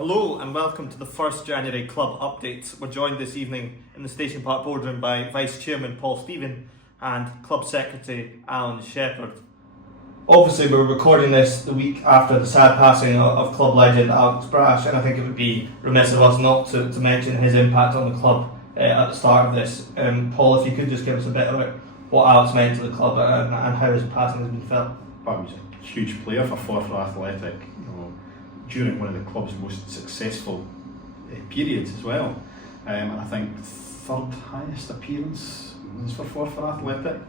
Hello and welcome to the 1st January Club Update. We're joined this evening in the Station Park boardroom by Vice Chairman Paul Stephen and Club Secretary Alan Shepherd. Obviously we're recording this the week after the sad passing of club legend Alex Brash, and I think it would be remiss of us not to mention his impact on the club at the start of this. Paul, if you could just give us a bit about what Alex meant to the club and how his passing has been felt. He was a huge player for Forfar Athletic, during one of the club's most successful periods as well. And I think third highest appearance was for Forfar Athletic.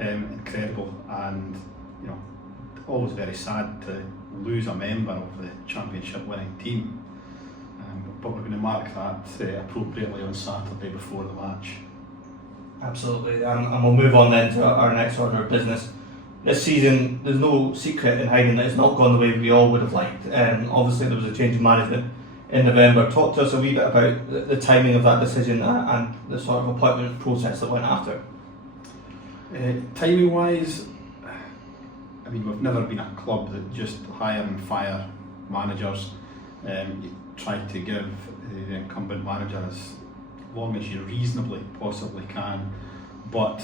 Incredible, and always very sad to lose a member of the championship winning team. But we're going to mark that appropriately on Saturday before the match. Absolutely, and we'll move on then to our next order of business. This season, there's no secret in hiding that it's not gone the way we all would have liked. Obviously, there was a change of management in November. Talk to us a wee bit about the timing of that decision and the sort of appointment process that went after. Timing wise, we've never been a club that just hire and fire managers. You try to give the incumbent manager as long as you reasonably possibly can, but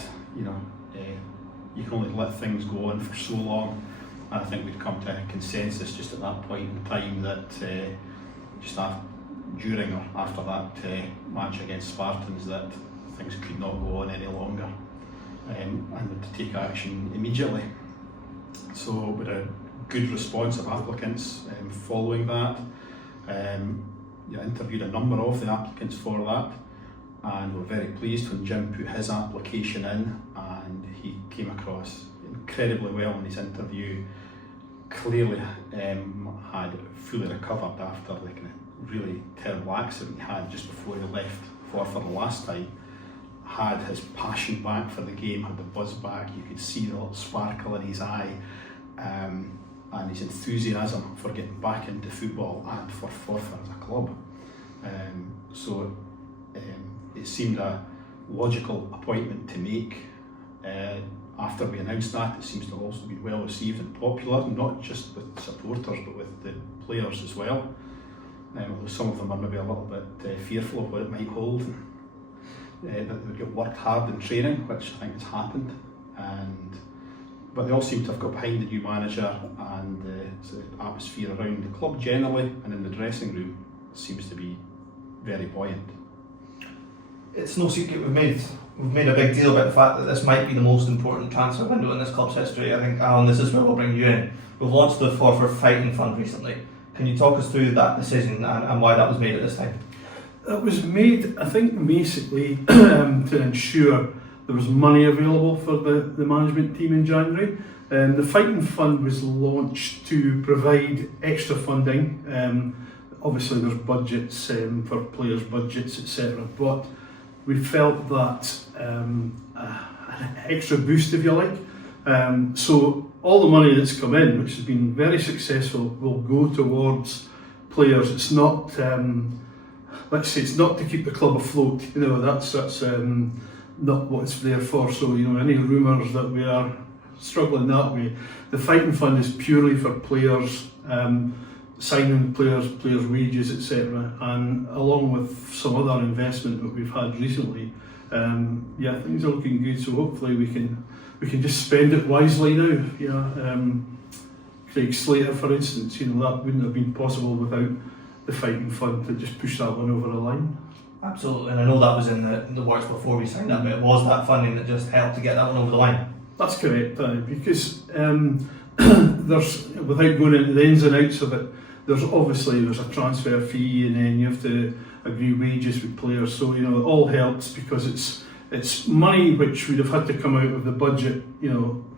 you can only let things go on for so long, and I think we'd come to a consensus just at that point in time that during or after that match against Spartans, that things could not go on any longer, and to take action immediately. So with a good response of applicants following that, interviewed a number of the applicants for that, and we're very pleased when Jim put his application in, and he came across incredibly well in his interview. Clearly had fully recovered after the kind of really terrible accident he had just before he left for the last time. Had his passion back for the game, had the buzz back. You could see the little sparkle in his eye, and his enthusiasm for getting back into football and for Forfar as a club. It seemed a logical appointment to make. After we announced that, it seems to have also been well received and popular, not just with supporters but with the players as well. Although some of them are maybe a little bit fearful of what it might hold. That they would get worked hard in training, which I think has happened. But they all seem to have got behind the new manager, and the atmosphere around the club generally and in the dressing room seems to be very buoyant. It's no secret we've made a big deal about the fact that this might be the most important transfer window in this club's history. I think, Alan, this is where we'll bring you in. We've launched the Forfar Fighting Fund recently. Can you talk us through that decision and why that was made at this time? It was made, I think, basically to ensure there was money available for the management team in January. The Fighting Fund was launched to provide extra funding. Obviously there's budgets for players' budgets, etc. But we felt that an extra boost, if you like. So all the money that's come in, which has been very successful, will go towards players. It's not, let's say, it's not to keep the club afloat. That's not what it's there for. So any rumours that we are struggling that way, the Fighting Fund is purely for players. Signing players wages, etc., and along with some other investment that we've had recently, things are looking good. So hopefully we can just spend it wisely now. Craig Slater, for instance, that wouldn't have been possible without the Fighting Fund to just push that one over the line. Absolutely, and I know that was in the works before we signed up, but it was that funding that just helped to get that one over the line. That's correct, because there's, without going into the ins and outs of it, there's a transfer fee, and then you have to agree wages with players. So it all helps, because it's money which would have had to come out of the budget,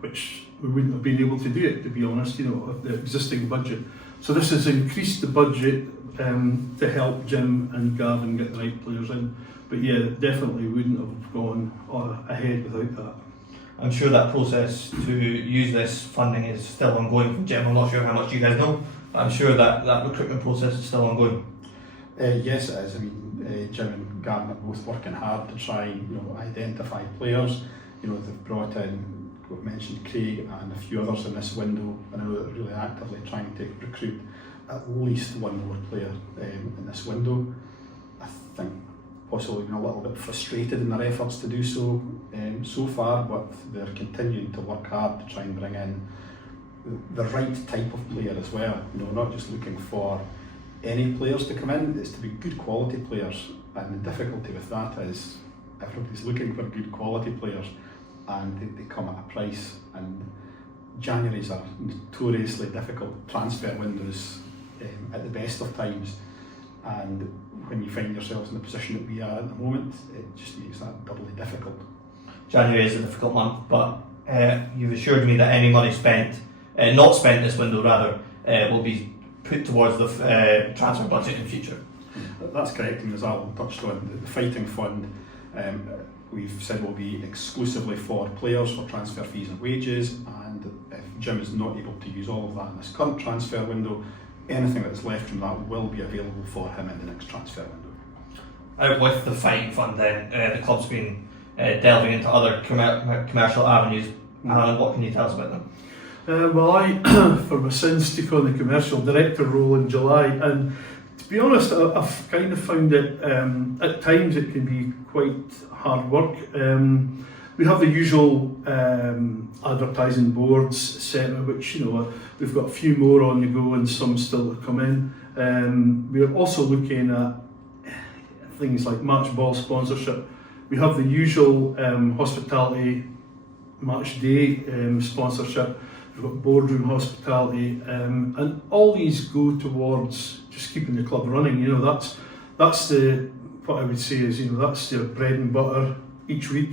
which we wouldn't have been able to do it, to be honest, of the existing budget. So this has increased the budget to help Jim and Gavin get the right players in. But definitely wouldn't have gone ahead without that. I'm sure that process to use this funding is still ongoing from Jim. I'm not sure how much you guys know, but I'm sure that recruitment process is still ongoing. Yes, it is. Jim and Gavin are both working hard to try and identify players. They've brought in, we've mentioned Craig and a few others in this window, and they're really actively trying to recruit at least one more player in this window. I think possibly been a little bit frustrated in their efforts to do so so far, but they're continuing to work hard to try and bring in the right type of player as well. You know, not just looking for any players to come in, it's to be good quality players, and the difficulty with that is everybody's looking for good quality players and they come at a price, and Januaries are notoriously difficult transfer windows at the best of times, and when you find yourselves in the position that we are at the moment, it just makes that doubly difficult. January is a difficult month, but you've assured me that any money not spent this window rather, will be put towards the transfer budget in future. That's correct, and as Alan touched on, the fighting fund we've said will be exclusively for players for transfer fees and wages, and if Jim is not able to use all of that in this current transfer window, anything that's left from that will be available for him in the next transfer window. Out with the fighting fund then, the club's been delving into other commercial avenues. Alan, what can you tell us about them? Well, I, for my sins, took on the commercial director role in July, and to be honest, I've kind of found it, at times it can be quite hard work. We have the usual advertising boards set, which, you know, we've got a few more on the go and some still to come in. We're also looking at things like match ball sponsorship. We have the usual hospitality match day sponsorship. We've got boardroom hospitality, and all these go towards just keeping the club running. You know, that's what I would say is, you know, that's your bread and butter each week.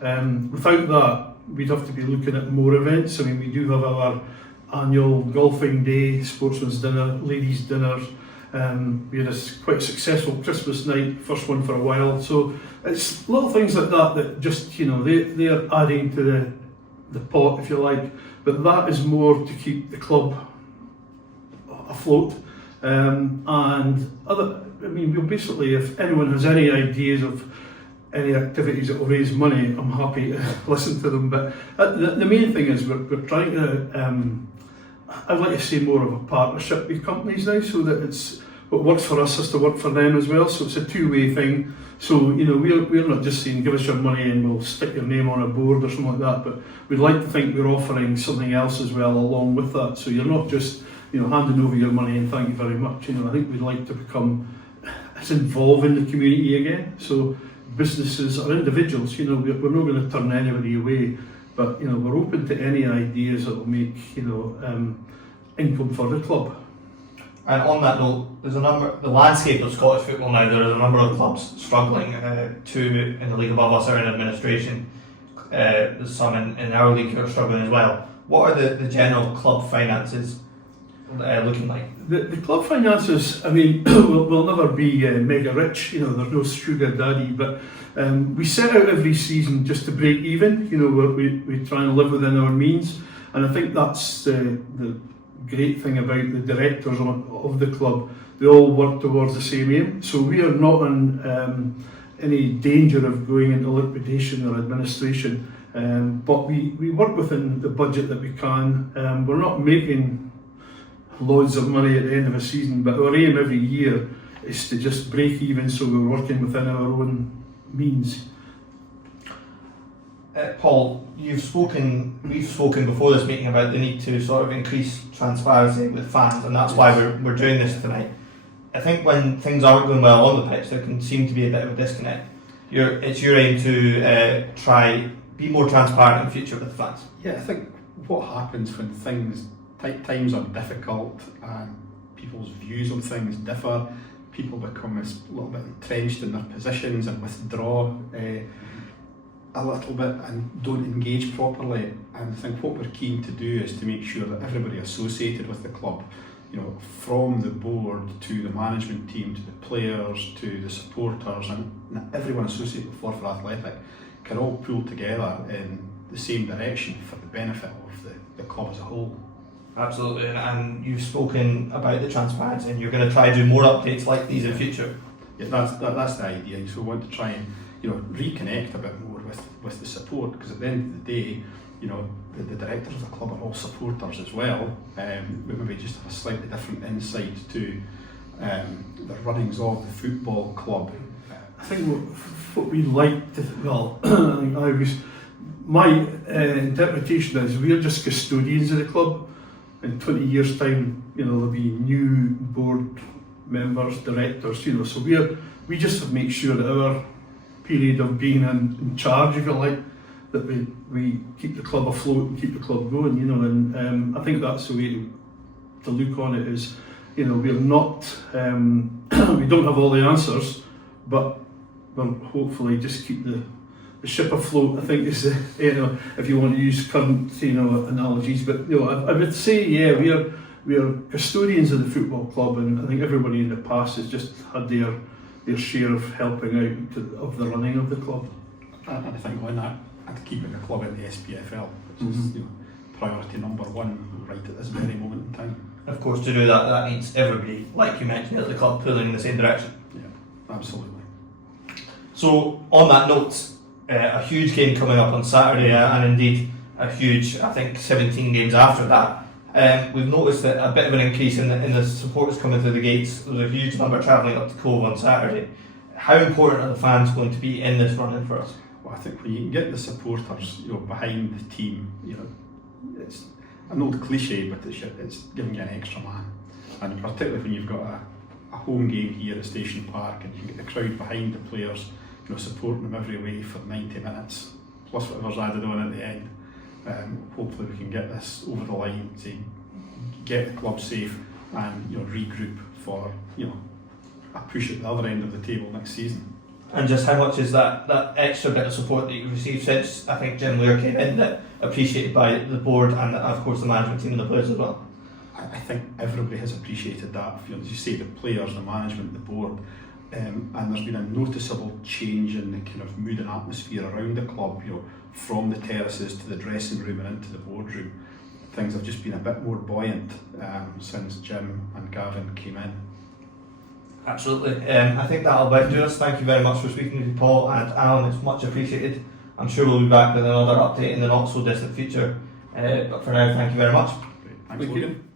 Without that, we'd have to be looking at more events. I mean, we do have our annual golfing day, sportsman's dinner, ladies' dinners. We had a quite successful Christmas night, first one for a while. So it's little things like that that just, you know, they are adding to the pot, if you like. But that is more to keep the club afloat. And other, I mean, we'll basically, if anyone has any ideas of any activities that will raise money, I'm happy to listen to them. But the main thing is we're trying to, I'd like to say more of a partnership with companies now, so that it's what works for us has to work for them as well. So it's a two-way thing. So, you know, we're not just saying give us your money and we'll stick your name on a board or something like that, but we'd like to think we're offering something else as well along with that. So you're not just, you know, handing over your money and thank you very much. You know, I think we'd like to become as involved in the community again. So businesses or individuals, you know, we're not going to turn anybody away, but, you know, we're open to any ideas that will make, you know, income for the club. And on that note, there's the landscape of Scottish football now, there is a number of clubs struggling, two in the league above us are in administration, there's some in our league who are struggling as well. What are the general club finances looking like? The club finances, I mean, will never be mega rich, you know, there's no sugar daddy, but we set out every season just to break even, you know, we try and live within our means, and I think that's the great thing about the directors of the club. They all work towards the same aim, so we are not in any danger of going into liquidation or administration, but we work within the budget that we can. We're not making loads of money at the end of a season, but our aim every year is to just break even, so we're working within our own means. Paul, we've spoken before this meeting about the need to sort of increase transparency with fans, and that's why we're doing this tonight. I think when things aren't going well on the pitch, there can seem to be a bit of a disconnect. It's your aim to try be more transparent in future with fans. Yeah, I think what happens when times are difficult and people's views on things differ, people become a little bit entrenched in their positions and withdraw a little bit and don't engage properly. And I think what we're keen to do is to make sure that everybody associated with the club, you know, from the board to the management team to the players to the supporters and everyone associated with Forfar Athletic, can all pull together in the same direction for the benefit of the club as a whole. Absolutely, and you've spoken about the transparency, and you're going to try to do more updates like these in future. Yeah, that's the idea. So we want to try and, you know, reconnect a bit more with the support, because at the end of the day, the directors of the club are all supporters as well. We maybe just have a slightly different insight to the runnings of the football club. I think what we like to, well, I think my interpretation is we're just custodians of the club. In 20 years' time, there'll be new board members, directors, so we just have to make sure that our period of being in charge, if you like, that we keep the club afloat and keep the club going, and I think that's the way to look on it is, we're not, we don't have all the answers, but we'll hopefully just keep the ship afloat, I think is, if you want to use current, analogies, but I would say, yeah, we are custodians of the football club, and I think everybody in the past has just had their share of helping out of the running of the club. And I think on that, and keeping the club in the SPFL, which is priority number one right at this very moment in time. Of course, to do that needs everybody, like you mentioned, at the club pulling in the same direction. Yeah, absolutely. So, on that note, a huge game coming up on Saturday, and indeed a huge, I think, 17 games after that. We've noticed that a bit of an increase in the supporters coming through the gates. There's a huge number travelling up to Cove on Saturday. How important are the fans going to be in this run-in for us? Well, I think when you can get the supporters, behind the team, it's an old cliche, but it's giving you an extra man. And particularly when you've got a home game here at Station Park, and you get the crowd behind the players, supporting them every way for 90 minutes, plus whatever's added on at the end. Hopefully we can get this over the line, to get the club safe, and regroup for a push at the other end of the table next season. And just how much is that extra bit of support that you've received since I think Jim Lear came in, that appreciated by the board and of course the management team and the players as well? I think everybody has appreciated that. As you say, the players, the management, the board, and there's been a noticeable change in the kind of mood and atmosphere around the club. From the terraces to the dressing room and into the boardroom, things have just been a bit more buoyant since Jim and Gavin came in. Absolutely. I think that'll about do us. Thank you very much for speaking to Paul and Alan. It's much appreciated. I'm sure we'll be back with another update in the not so distant future. But for now, thank you very much. Great. Thanks, Logan.